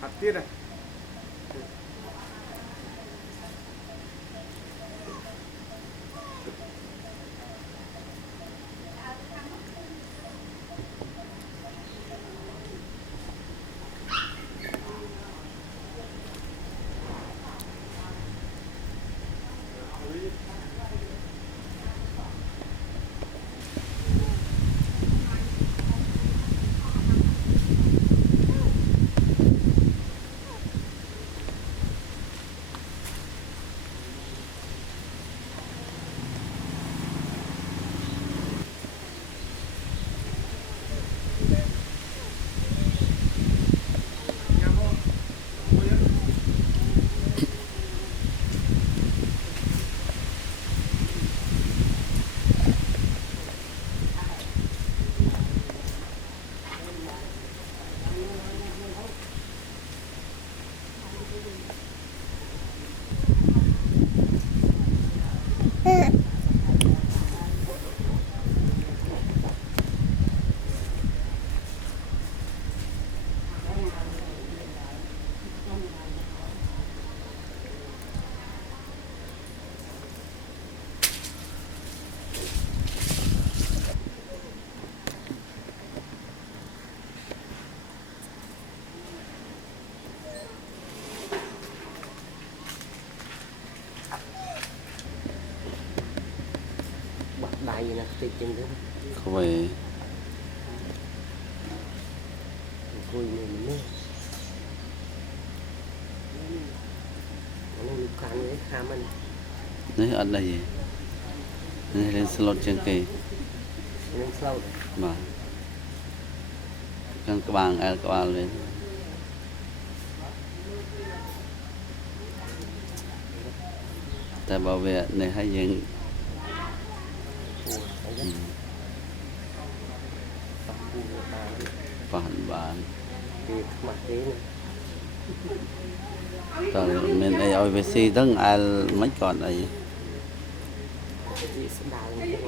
Hạt tiết này. Đại gì nè, tiệt chừng nữa. Không phải Vui mình nữa. Nó lục khăn với khám anh. đấy ở đây gì này lên slot trên cây Nên sâu. mà căn cái bàn các bạn lên tại bảo vệ này hay những phản bản Tiệt mặt tí nè. rồi mình ai OVC tất ai mấy còn ấy Chị sẽ đào lên cái